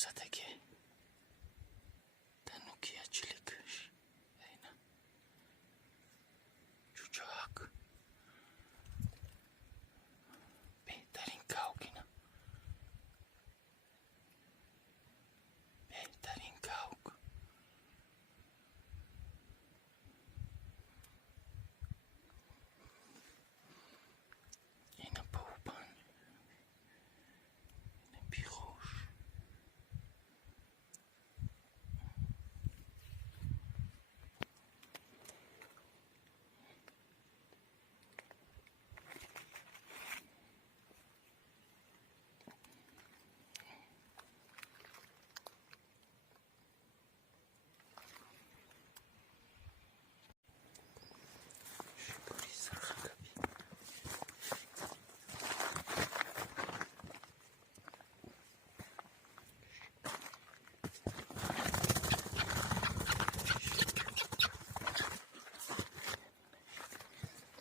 فرصتك تنوکی اچلیکش اینا چوچاک بهترین کاوکینا بهترین کاوک اینا پوپان اینا بیخوش شکاری سرخکبی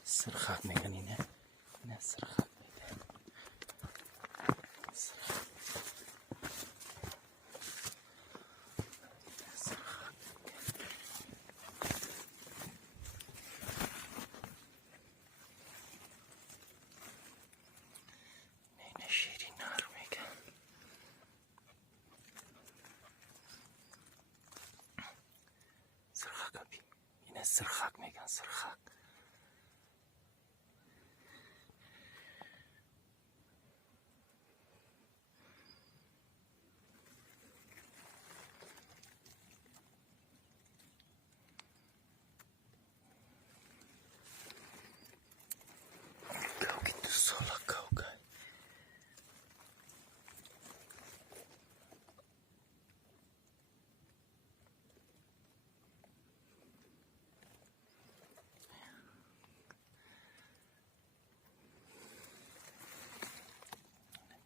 سرخک میگن اینه سرخک میگن اینه شیری نر میگن سرخکبی اینه سرخک میگن سرخک کاوکی تو سالا کاوکای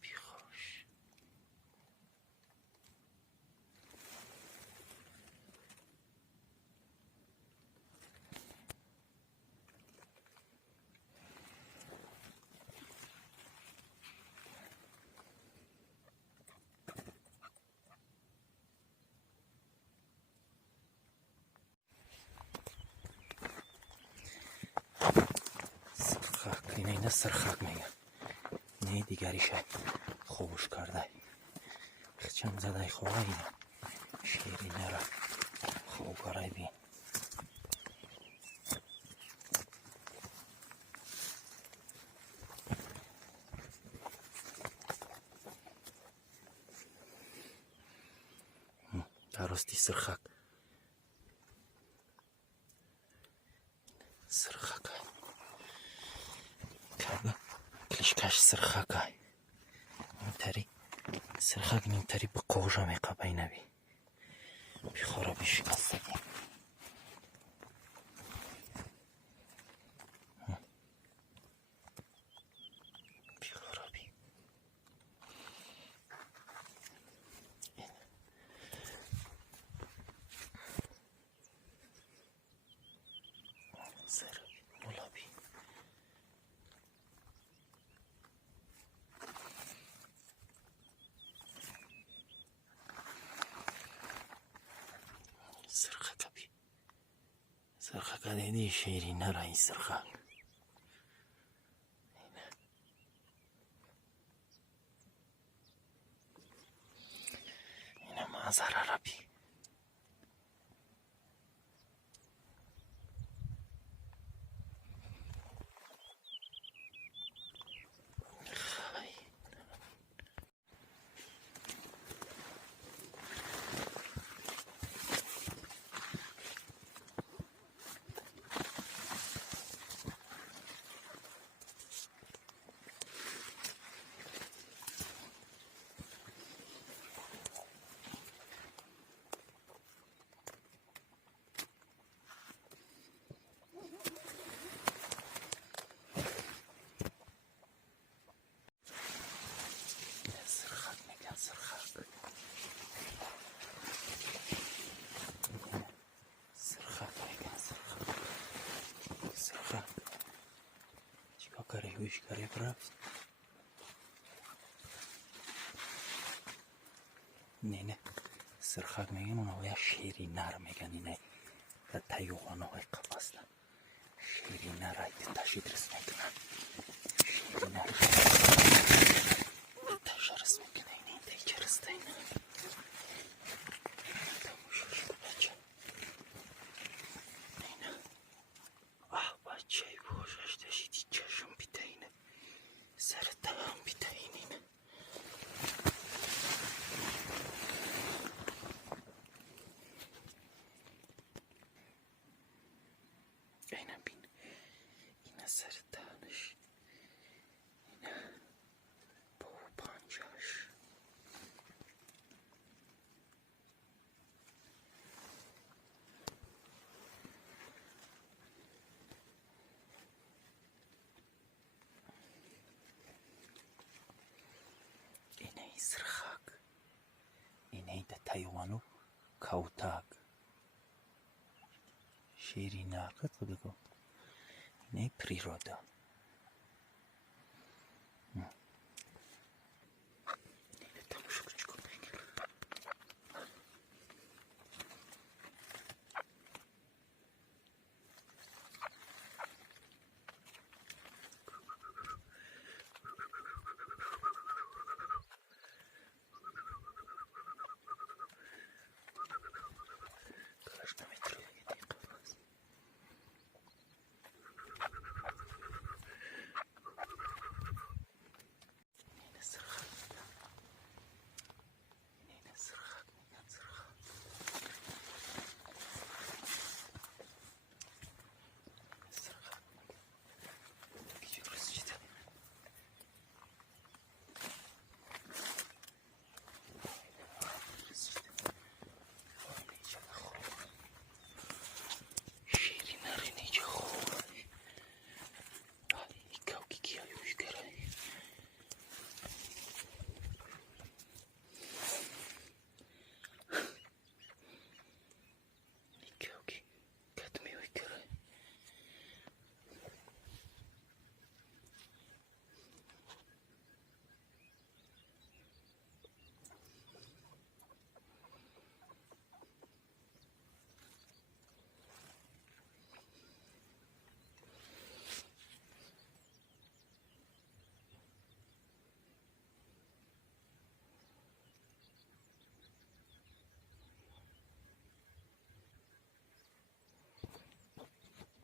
بیخوش سرخک اینه سرخک میگن نه دیگریشه خوبش کرده خچم زده خواه اینه شیری نره خوب کرده بین درستی سرخک سرخک کرده کلشکش سرخک نیمتری سرخک نیمتری به قوژه میقبه نبی بیخوره بیشکستگی بیخوره بی سر مولا بی سرخکبی سرخک دیدی شیری نره این سرخک اینه منظره را بی Вишкаре прав. نه سرخک میگن اونا یا شیری نر میگن اینه و تایوانو های قفصن شیری نر ایتی تشید رس میکنن شیری نر تشید رس میکنه اینه دیگه رسته اینه تموشش بچه اینه بچه بوشش داشتی چشم بیده اینه سر تهم بیده اینه اینه بین اینه سر تهنش اینه با پانجاش اینه سرخک اینه ده تایوانو کاوتاک شیری ناقد بگو اینه پریرودا